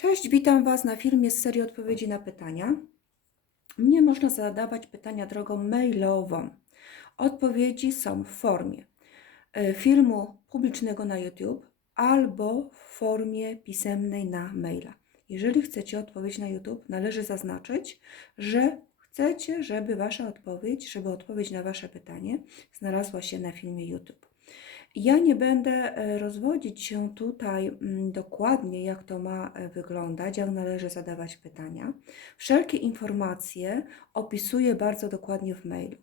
Cześć, witam Was na filmie z serii odpowiedzi na pytania. Mnie można zadawać pytania drogą mailową. Odpowiedzi są w formie e, filmu publicznego na YouTube albo w formie pisemnej na maila. Jeżeli chcecie odpowiedź na YouTube, należy zaznaczyć, że chcecie, żeby Wasza odpowiedź, żeby odpowiedź na Wasze pytanie znalazła się na filmie YouTube. Ja nie będę e, rozwodzić się tutaj mm, dokładnie, jak to ma e, wyglądać, jak należy zadawać pytania. Wszelkie informacje opisuję bardzo dokładnie w mailu.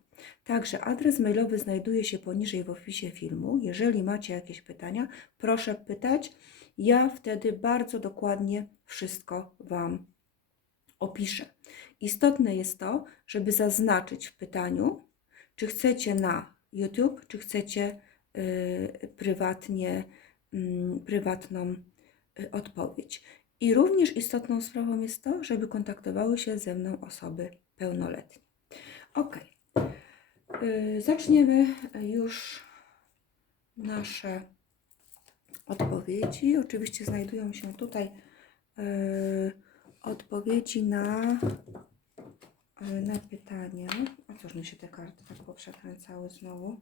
Także adres mailowy znajduje się poniżej w opisie filmu. Jeżeli macie jakieś pytania, proszę pytać. Ja wtedy bardzo dokładnie wszystko Wam opiszę. Istotne jest to, żeby zaznaczyć w pytaniu, czy chcecie na YouTube, czy chcecie prywatnie, mm, prywatną y, odpowiedź. I również istotną sprawą jest to, żeby kontaktowały się ze mną osoby pełnoletnie. Ok. Y, Zaczniemy już nasze odpowiedzi. Oczywiście znajdują się tutaj y, odpowiedzi na, y, na pytania. A cóż mi się te karty tak poprzekręcały znowu?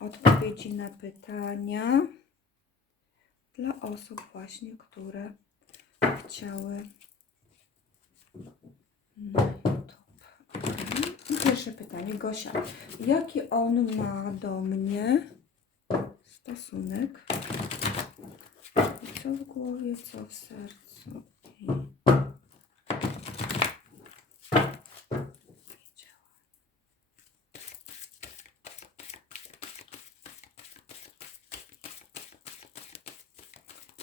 Odpowiedzi na pytania dla osób właśnie, które chciały na YouTube. Okej. I Pierwsze pytanie, Gosia. Jaki on ma do mnie stosunek? Co w głowie, co w sercu? I... i ciała.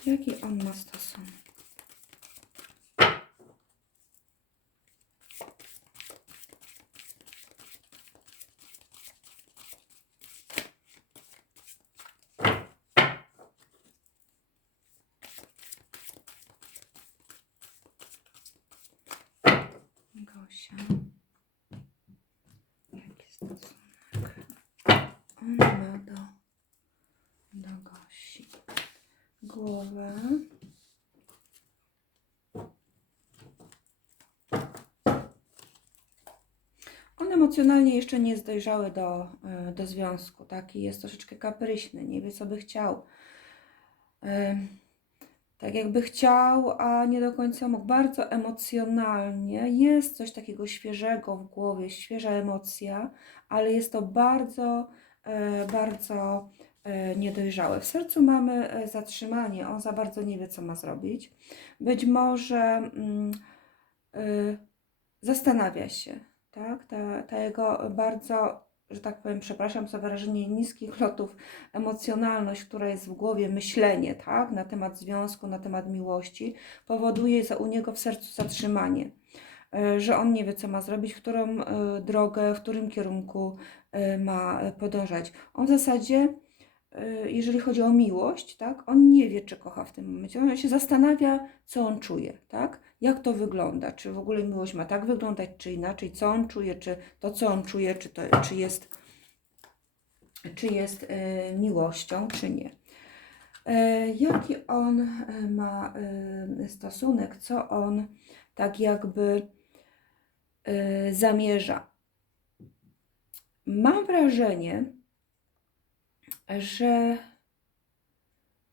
Jaki on ma stosunek? Gosia. Jaki stosunek on ma do, do Gosi? Głowę. On emocjonalnie jeszcze nie jest dojrzały do, e, do związku. Taki jest troszeczkę kapryśny, nie wie co by chciał. Em, tak jakby chciał, a nie do końca mógł. Bardzo emocjonalnie. Jest coś takiego świeżego w głowie, świeża emocja, ale jest to bardzo, e, bardzo e, niedojrzałe. W sercu mamy e, zatrzymanie. On za bardzo nie wie, co ma zrobić. Być może mm, zastanawia się, tak? Ta, ta jego bardzo że tak powiem, przepraszam za wyrażenie niskich lotów, emocjonalność, która jest w głowie, myślenie, tak, na temat związku, na temat miłości, powoduje za, u niego w sercu zatrzymanie, e, że on nie wie, co ma zrobić, w którą e, drogę, w którym kierunku e, ma podążać. On w zasadzie, jeżeli chodzi o miłość, tak, on nie wie, czy kocha w tym momencie. On się zastanawia, co on czuje, tak, jak to wygląda, czy w ogóle miłość ma tak wyglądać, czy inaczej, co on czuje, czy to, co on czuje, czy, to, czy jest, czy jest e, miłością, czy nie. E, jaki on ma stosunek, co on tak jakby zamierza. Mam wrażenie, że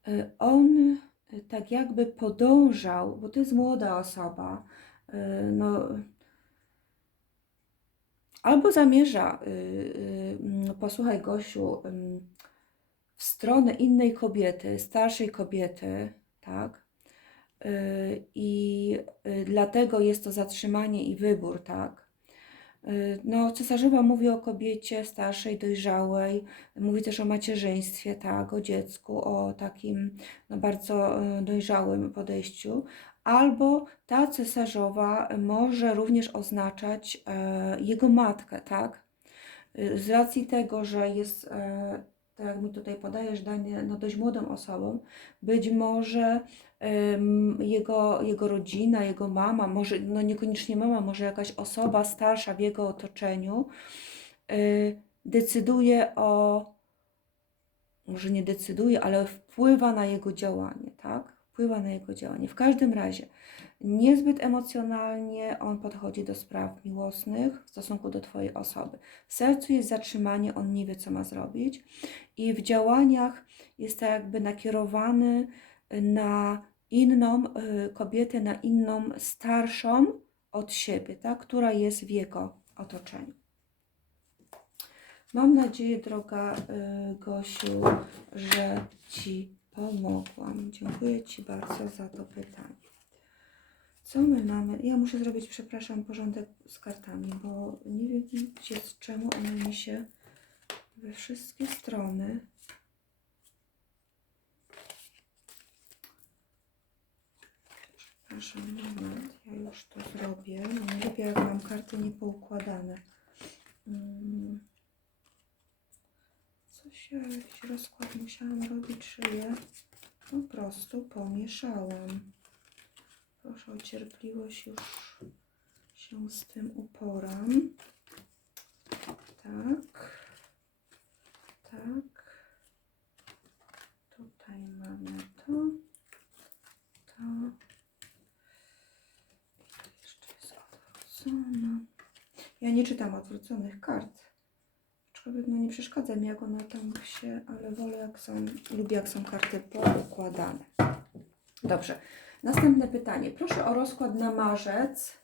e, on e, tak jakby podążał, bo to jest młoda osoba, e, no, albo zamierza, y, y, mm, posłuchaj Gosiu, w stronę innej kobiety, starszej kobiety, tak? Y, I y, dlatego jest to zatrzymanie i wybór, tak? No, cesarzowa mówi o kobiecie starszej, dojrzałej, mówi też o macierzyństwie, tak, o dziecku, o takim no, bardzo y, dojrzałym podejściu. Albo ta cesarzowa może również oznaczać e, jego matkę, tak? Z racji tego, że jest, e, tak jak mi tutaj podajesz, Danie, no dość młodą osobą, być może jego, jego rodzina, jego mama, może, no niekoniecznie mama, może jakaś osoba starsza w jego otoczeniu y, decyduje o, może nie decyduje, ale wpływa na jego działanie, tak? wpływa na jego działanie. W każdym razie, niezbyt emocjonalnie on podchodzi do spraw miłosnych w stosunku do Twojej osoby. W sercu jest zatrzymanie, on nie wie, co ma zrobić, i w działaniach jest tak jakby nakierowany na inną y, kobietę, na inną starszą od siebie, tak? która jest w jego otoczeniu. Mam nadzieję, droga y, Gosiu, że Ci pomogłam. Dziękuję Ci bardzo za to pytanie. Co my mamy? Ja muszę zrobić, przepraszam, porządek z kartami, bo nie wiem gdzie, z czemu one mi się we wszystkie strony. Przepraszam, moment, ja już to zrobię. No, lubię, jak mam karty niepoukładane. Mm. Coś ja, jakiś rozkład musiałam robić, czy je po prostu pomieszałam. Proszę o cierpliwość, już się z tym uporam. Tak. Tak. Tutaj mamy to. To. Jeszcze jest odwrócona. Ja nie czytam odwróconych kart. Aczkolwiek no nie przeszkadza mi, jak one tam się, ale wolę jak są, lubię jak są karty poukładane. Dobrze. Następne pytanie. Proszę o rozkład na marzec.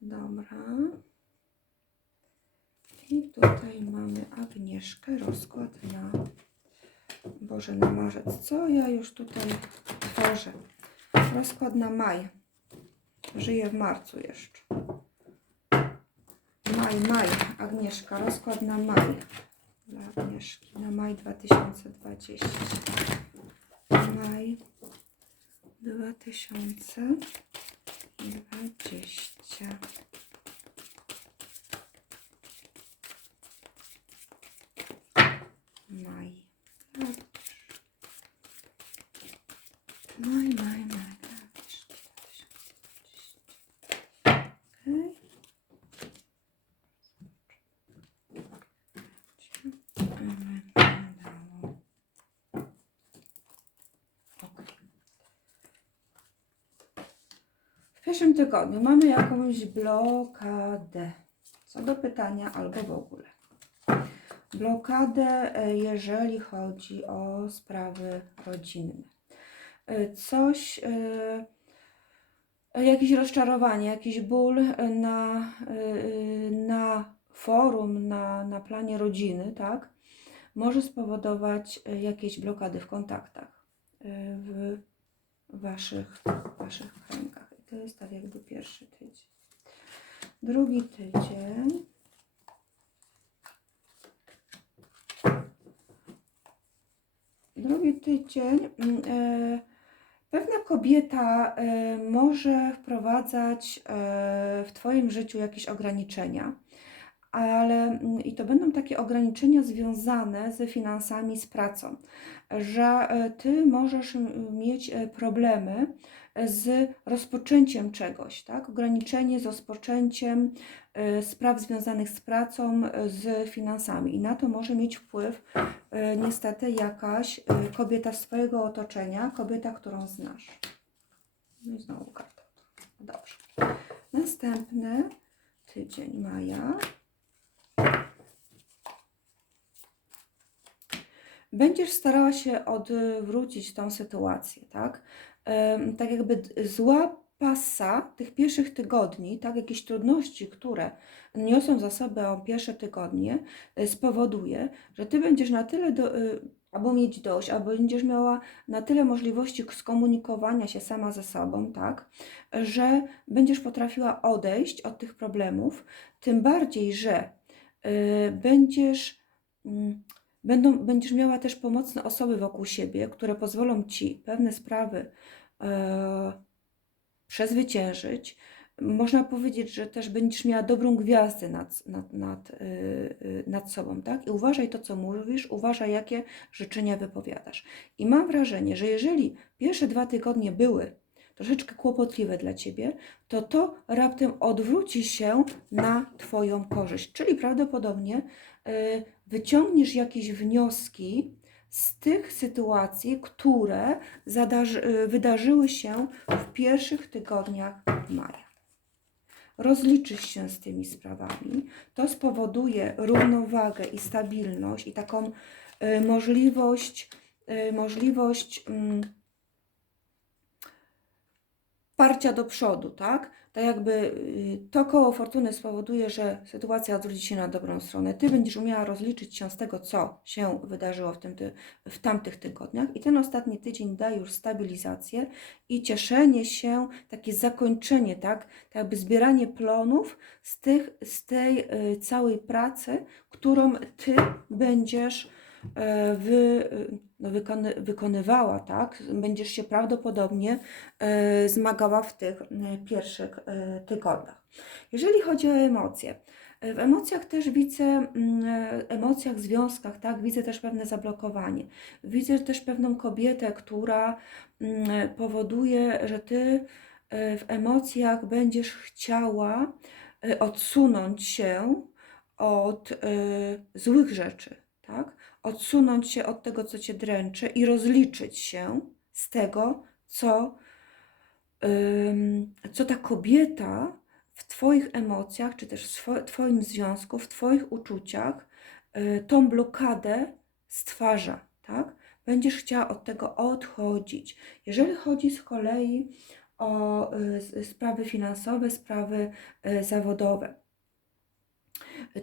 Dobra. I tutaj mamy Agnieszkę, rozkład na Boże, na marzec. Co ja już tutaj tworzę? Rozkład na maj. Żyję w marcu jeszcze. Maj, maj. Agnieszka, rozkład na maj. Dla Agnieszki, na maj 2020. Maj 2020. Maj. Maj, maj, maj. Okej. Wyglądało. Okej. Pierwszym tygodniu mamy jakąś blokadę. Co do pytania albo w ogóle. Blokadę, e, jeżeli chodzi o sprawy rodzinne. E, Coś, e, jakieś rozczarowanie, jakiś ból na, na forum, na, na planie rodziny, tak? Może spowodować jakieś blokady w kontaktach w waszych, waszych kręgach. To jest tak jakby pierwszy tydzień. Drugi tydzień. Drugi tydzień. mm, E, pewna kobieta e, może wprowadzać e, w Twoim życiu jakieś ograniczenia, ale mm, i to będą takie ograniczenia związane ze finansami, z pracą, że e, Ty możesz mieć e, problemy z rozpoczęciem czegoś, tak? Ograniczenie z rozpoczęciem e, spraw związanych z pracą, e, z finansami. I na to może mieć wpływ e, niestety jakaś e, kobieta z Twojego otoczenia, kobieta, którą znasz. No i znowu karta. Dobrze. Następny tydzień maja. Będziesz starała się odwrócić tą sytuację, tak? Tak jakby d- zła pasa tych pierwszych tygodni, tak, jakieś trudności, które niosą za sobą pierwsze tygodnie, y, spowoduje, że ty będziesz na tyle do, y, albo mieć dość, albo będziesz miała na tyle możliwości skomunikowania się sama ze sobą, tak, że będziesz potrafiła odejść od tych problemów, tym bardziej, że y, będziesz, mm, będą, będziesz miała też pomocne osoby wokół siebie, które pozwolą ci pewne sprawy e, przezwyciężyć. Można powiedzieć, że też będziesz miała dobrą gwiazdę nad, nad, nad, y, y, nad sobą, tak? I uważaj to, co mówisz, uważaj, jakie życzenia wypowiadasz. I mam wrażenie, że jeżeli pierwsze dwa tygodnie były troszeczkę kłopotliwe dla ciebie, to to raptem odwróci się na Twoją korzyść. Czyli prawdopodobnie y, wyciągniesz jakieś wnioski z tych sytuacji, które wydarzyły się w pierwszych tygodniach maja. Rozliczysz się z tymi sprawami. To spowoduje równowagę i stabilność i taką y, możliwość, y, możliwość mm, parcia do przodu, tak? Tak jakby y, to koło fortuny spowoduje, że sytuacja odwróci się na dobrą stronę. Ty będziesz umiała rozliczyć się z tego, co się wydarzyło w, tym, ty- w tamtych tygodniach i ten ostatni tydzień da już stabilizację i cieszenie się, takie zakończenie, tak? Tak jakby zbieranie plonów z, tych, z tej y, całej pracy, którą ty będziesz wy, y, no, wykony, wykonywała, tak? Będziesz się prawdopodobnie e, zmagała w tych e, pierwszych e, tygodniach. Jeżeli chodzi o emocje, w emocjach też widzę, mm, emocjach, związkach, tak, widzę też pewne zablokowanie. Widzę też pewną kobietę, która mm, powoduje, że ty w emocjach będziesz chciała odsunąć się od złych rzeczy? Odsunąć się od tego, co cię dręczy i rozliczyć się z tego, co co ta kobieta w Twoich emocjach, czy też w Twoim związku, w Twoich uczuciach, y, tą blokadę stwarza, tak? Będziesz chciała od tego odchodzić. Jeżeli chodzi z kolei o y, sprawy finansowe, sprawy y, zawodowe,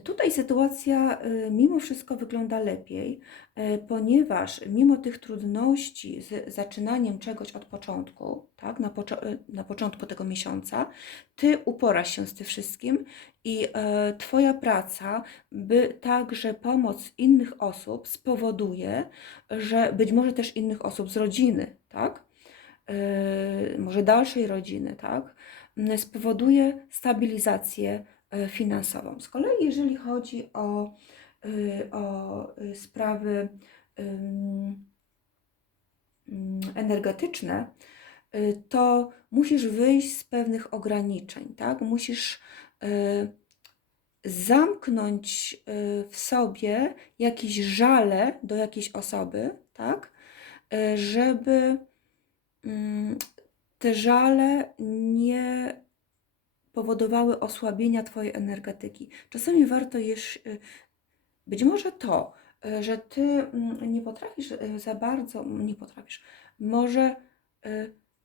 Tutaj sytuacja y, mimo wszystko wygląda lepiej, y, ponieważ mimo tych trudności z zaczynaniem czegoś od początku, tak, na, y, na początku tego miesiąca, ty uporasz się z tym wszystkim i e, Twoja praca, by także pomoc innych osób spowoduje, że być może też innych osób z rodziny, tak, e, może dalszej rodziny, tak, spowoduje stabilizację finansową. Z kolei, jeżeli chodzi o, y, o y, sprawy energetyczne, y, to musisz wyjść z pewnych ograniczeń, tak? Musisz zamknąć w sobie jakieś żale do jakiejś osoby, tak? Żeby te żale nie powodowały osłabienia Twojej energetyki. Czasami warto już, y, być może to, y, że Ty mm, nie potrafisz y, za bardzo, nie potrafisz, może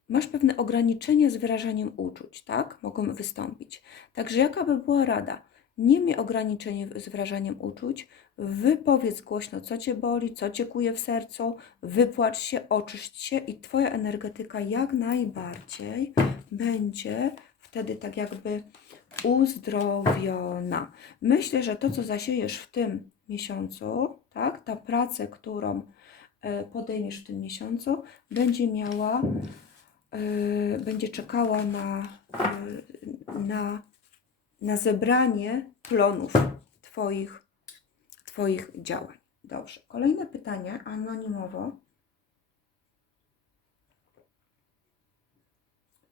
masz pewne ograniczenia z wyrażaniem uczuć, tak? Mogą wystąpić. Także jaka by była rada? Nie miej ograniczeń z wyrażaniem uczuć, wypowiedz głośno, co Cię boli, co Cię kuje w sercu, wypłacz się, oczyść się i Twoja energetyka jak najbardziej będzie wtedy tak jakby uzdrowiona. Myślę, że to, co zasiejesz w tym miesiącu, tak, ta praca, którą e, podejmiesz w tym miesiącu, będzie miała, e, będzie czekała na, e, na, na zebranie plonów Twoich, twoich działań. Dobrze. Kolejne pytanie, anonimowo.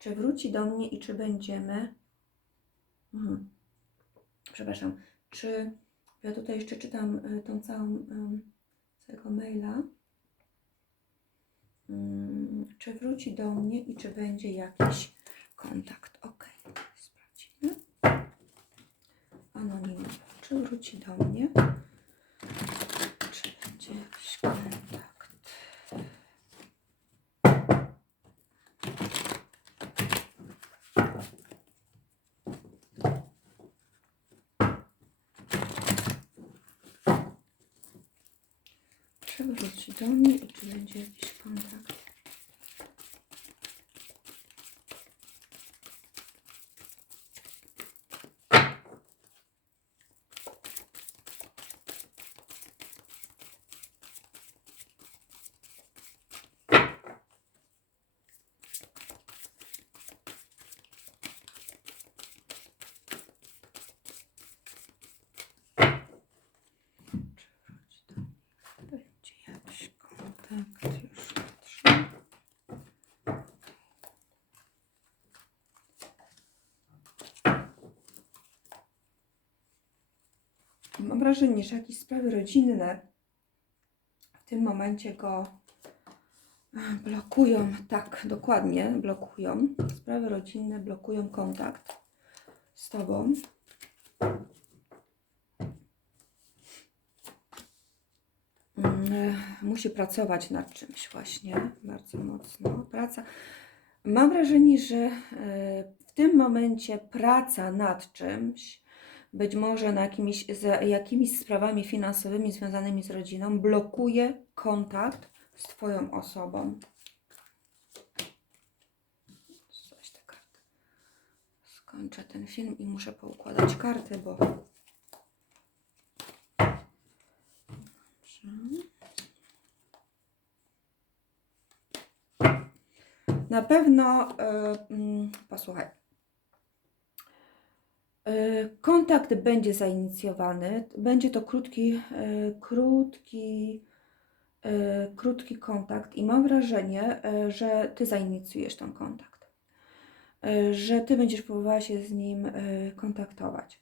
Czy wróci do mnie i czy będziemy. Mhm. Przepraszam. Czy. Ja tutaj jeszcze czytam y, tą całą całego maila. Mm, Czy wróci do mnie i czy będzie jakiś kontakt? Ok, sprawdzimy. Anonimowo. Czy wróci do mnie? Czy będzie jakiś kontakt? Czy wróci do mnie i czy będzie jakiś kontakt? Czy wróci do mnie? Będzie jakiś kontakt, już patrzę. Mam wrażenie, że jakieś sprawy rodzinne w tym momencie go e, blokują, tak, dokładnie, blokują. Sprawy rodzinne blokują kontakt z Tobą. Mm, e, Musi pracować nad czymś właśnie, bardzo mocno. Praca. Mam wrażenie, że e, w tym momencie praca nad czymś, być może na jakimiś, z jakimiś sprawami finansowymi związanymi z rodziną, blokuje kontakt z Twoją osobą. Coś te karty. Skończę ten film i muszę poukładać karty, bo. Dobrze. Na pewno, mm, posłuchaj, kontakt będzie zainicjowany. Będzie to krótki, e, krótki, e, krótki kontakt i mam wrażenie, e, że Ty zainicjujesz ten kontakt. E, Że Ty będziesz próbowała się z nim e, kontaktować.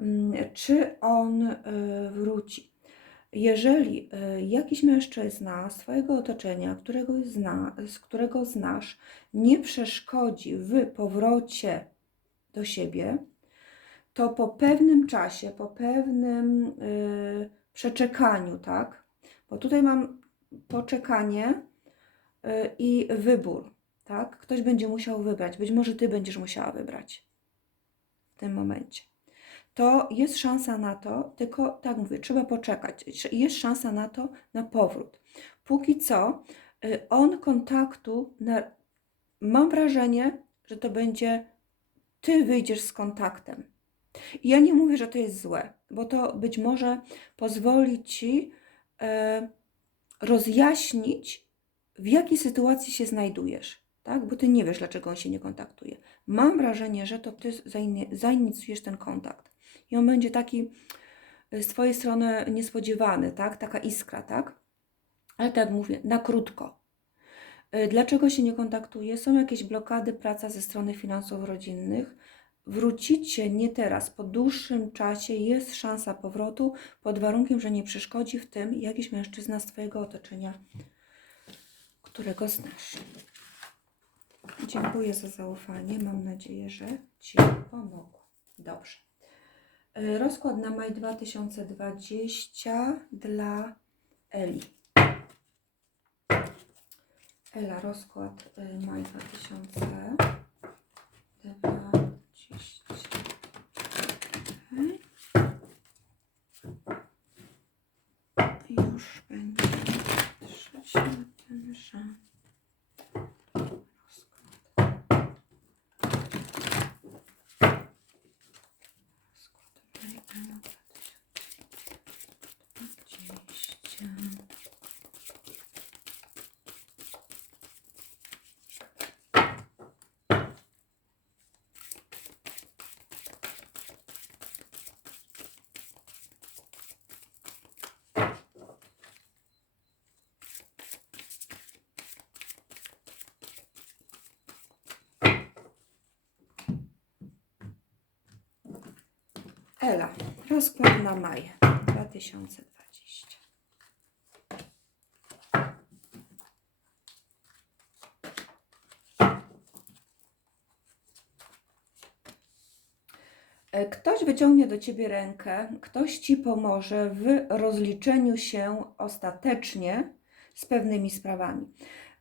Mm, Czy on e, wróci? Jeżeli e, jakiś mężczyzna z Twojego otoczenia, którego, zna, z którego znasz, nie przeszkodzi w powrocie do siebie, to po pewnym czasie, po pewnym y, przeczekaniu, tak? Bo tutaj mam poczekanie y, i wybór, tak? Ktoś będzie musiał wybrać, być może Ty będziesz musiała wybrać w tym momencie. To jest szansa na to, tylko tak mówię, trzeba poczekać. Jest szansa na to, na powrót. Póki co, y, on kontaktu, na, mam wrażenie, że to będzie Ty wyjdziesz z kontaktem. I ja nie mówię, że to jest złe, bo to być może pozwoli ci e, rozjaśnić, w jakiej sytuacji się znajdujesz, tak? Bo ty nie wiesz, dlaczego on się nie kontaktuje. Mam wrażenie, że to ty zaini- zainicjujesz ten kontakt. I on będzie taki e, z twojej strony niespodziewany, tak? Taka iskra, tak? Ale tak mówię, na krótko. E, Dlaczego się nie kontaktuje? Są jakieś blokady, praca ze strony finansów rodzinnych. Wrócicie nie teraz, po dłuższym czasie jest szansa powrotu, pod warunkiem, że nie przeszkodzi w tym jakiś mężczyzna z Twojego otoczenia, którego znasz. Dziękuję za zaufanie. Mam nadzieję, że Ci pomogło. Dobrze. E, Rozkład na maj 2020 dla Eli. Ela, rozkład y, maj 2020. Już będzie patrzeć na ten, że rozkład. Rozkład maj Ela 2020. Ela, rozkład na maj 2020. E, Ktoś wyciągnie do ciebie rękę, ktoś ci pomoże w rozliczeniu się ostatecznie z pewnymi sprawami.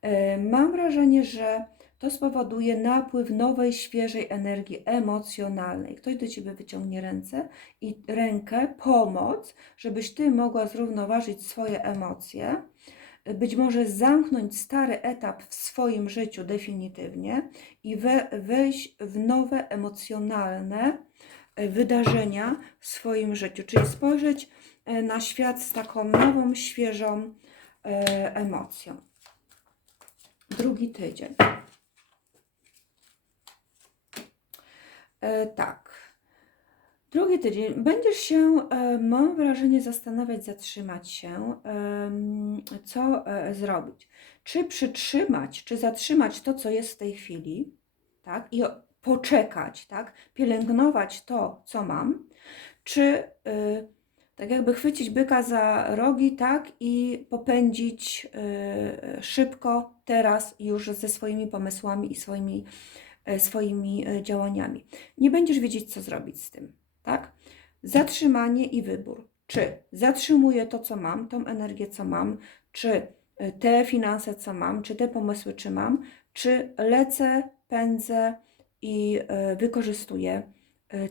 E, Mam wrażenie, że to spowoduje napływ nowej, świeżej energii emocjonalnej. Ktoś do ciebie wyciągnie ręce i rękę, pomoc, żebyś ty mogła zrównoważyć swoje emocje, być może zamknąć stary etap w swoim życiu definitywnie i we, wejść w nowe emocjonalne e, wydarzenia w swoim życiu, czyli spojrzeć e, na świat z taką nową, świeżą e, emocją. Drugi tydzień. E, tak. Drugi tydzień. Będziesz się, e, mam wrażenie, zastanawiać, zatrzymać się, co e, zrobić. Czy przytrzymać, czy zatrzymać to, co jest w tej chwili, tak? I poczekać, tak? Pielęgnować to, co mam, czy tak jakby chwycić byka za rogi, tak, i popędzić szybko, teraz już ze swoimi pomysłami i swoimi, swoimi y, działaniami. Nie będziesz wiedzieć, co zrobić z tym, tak? Zatrzymanie i wybór. Czy zatrzymuję to, co mam, tą energię, co mam, czy y, te finanse, co mam, czy te pomysły, czy mam, czy lecę, pędzę i wykorzystuję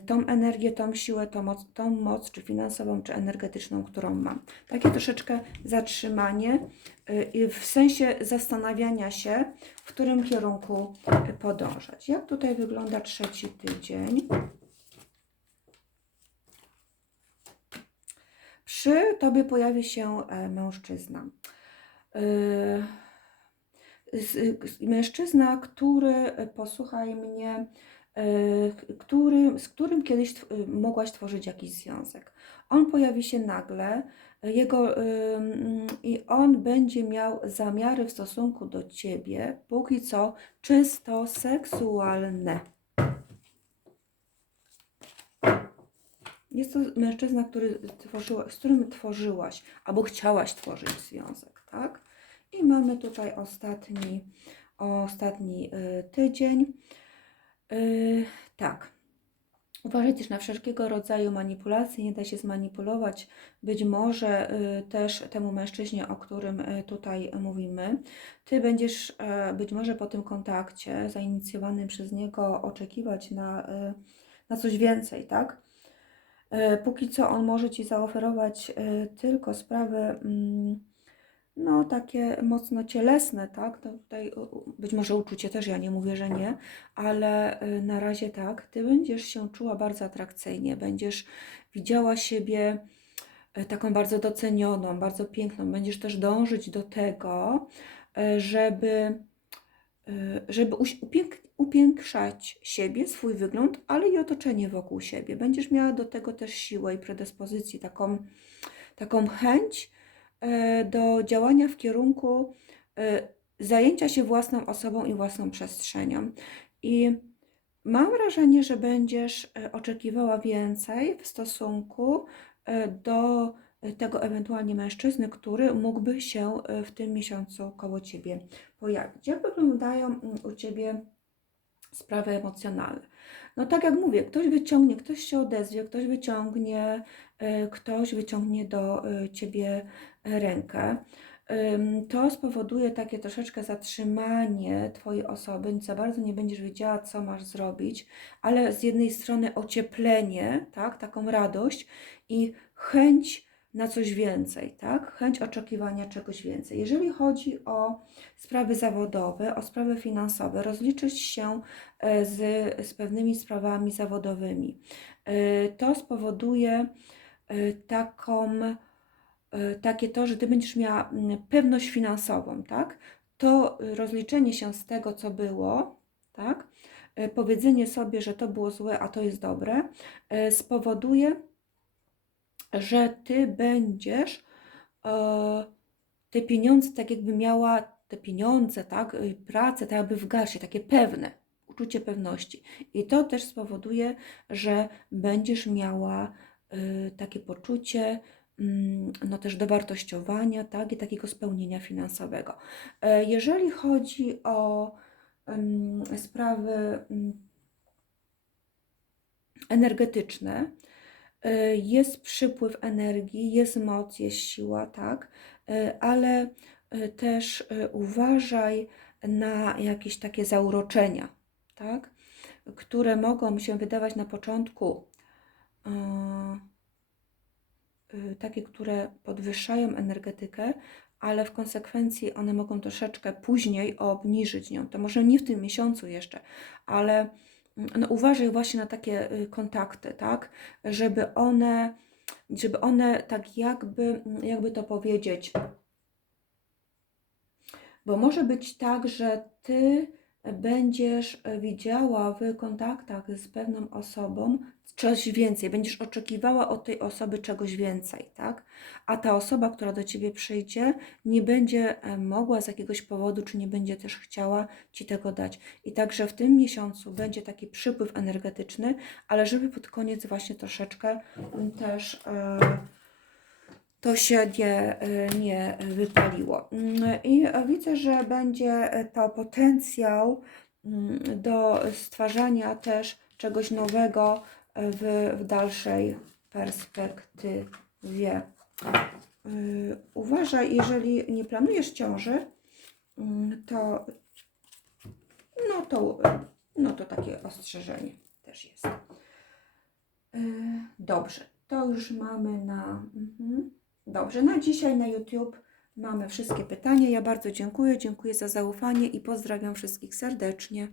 tą energię, tą siłę, tą moc, tą moc, czy finansową, czy energetyczną, którą mam. Takie troszeczkę zatrzymanie y, w sensie zastanawiania się, w którym kierunku y, podążać. Jak tutaj wygląda trzeci tydzień? Przy tobie pojawi się e, mężczyzna. Y, Mężczyzna, który, e, posłuchaj mnie, y, który, z którym kiedyś tw- y, mogłaś tworzyć jakiś związek. On pojawi się nagle, y, jego, i on będzie miał zamiary w stosunku do ciebie, póki co czysto seksualne. Jest to mężczyzna, który tworzyła, z którym tworzyłaś albo chciałaś tworzyć związek, tak? I mamy tutaj ostatni, ostatni tydzień. Y, tak. Uważaj też na wszelkiego rodzaju manipulacje, nie da się zmanipulować być może y, też temu mężczyźnie, o którym y, tutaj mówimy. Ty będziesz y, być może po tym kontakcie zainicjowanym przez niego oczekiwać na, y, na coś więcej, tak? E, Póki co on może Ci zaoferować e, tylko sprawy, mm, no takie mocno cielesne, tak? To tutaj być może uczucie też, ja nie mówię, że nie, ale e, na razie tak. Ty będziesz się czuła bardzo atrakcyjnie, będziesz widziała siebie e, taką bardzo docenioną, bardzo piękną. Będziesz też dążyć do tego, żeby y, żeby uś- upięk, upiększać siebie, swój wygląd, ale i otoczenie wokół siebie. Będziesz miała do tego też siłę i predyspozycję, taką, taką chęć do działania w kierunku e, zajęcia się własną osobą i własną przestrzenią. I mam wrażenie, że będziesz e, oczekiwała więcej w stosunku e, do e, tego ewentualnie mężczyzny, który mógłby się e, w tym miesiącu koło ciebie pojawić. Jak wyglądają mm, u ciebie sprawy emocjonalne? No tak jak mówię, ktoś wyciągnie, ktoś się odezwie, ktoś wyciągnie, e, ktoś wyciągnie do e, ciebie rękę. To spowoduje takie troszeczkę zatrzymanie Twojej osoby, za bardzo nie będziesz wiedziała, co masz zrobić, ale z jednej strony ocieplenie, tak, taką radość i chęć na coś więcej, tak, chęć oczekiwania czegoś więcej. Jeżeli chodzi o sprawy zawodowe, o sprawy finansowe, rozliczyć się e, z, z pewnymi sprawami zawodowymi. E, To spowoduje e, taką takie to, że ty będziesz miała mm, pewność finansową, tak? To rozliczenie się z tego, co było, tak? Y, Powiedzenie sobie, że to było złe, a to jest dobre, y, spowoduje, że ty będziesz e, te pieniądze, tak jakby miała te pieniądze, tak? Pracę, tak jakby w gasie, takie pewne, uczucie pewności. I to też spowoduje, że będziesz miała takie poczucie, no też dowartościowania, tak, i takiego spełnienia finansowego. E, Jeżeli chodzi o sprawy mm, energetyczne, e, jest przypływ energii, jest moc, jest siła, tak, e, ale też uważaj na jakieś takie zauroczenia, tak, które mogą się wydawać na początku e, y, takie, które podwyższają energetykę, ale w konsekwencji one mogą troszeczkę później obniżyć nią. To może nie w tym miesiącu jeszcze, ale mm, no, uważaj właśnie na takie y, kontakty, tak? Żeby one, żeby one tak jakby, jakby to powiedzieć, bo może być tak, że ty będziesz widziała w kontaktach z pewną osobą coś więcej, będziesz oczekiwała od tej osoby czegoś więcej, tak? A ta osoba, która do ciebie przyjdzie, nie będzie e, mogła z jakiegoś powodu, czy nie będzie też chciała ci tego dać. I także w tym miesiącu będzie taki przypływ energetyczny, ale żeby pod koniec właśnie troszeczkę też. E, to się nie, y, nie wypaliło. Mm, I widzę, że będzie to potencjał mm, do stwarzania też czegoś nowego w, w dalszej perspektywie. Y, Uważaj, jeżeli nie planujesz ciąży, mm, to no to, no to takie ostrzeżenie też jest. Y, Dobrze, to już mamy na. Mhm. Dobrze, na dzisiaj na YouTube mamy wszystkie pytania. Ja bardzo dziękuję. Dziękuję za zaufanie i pozdrawiam wszystkich serdecznie.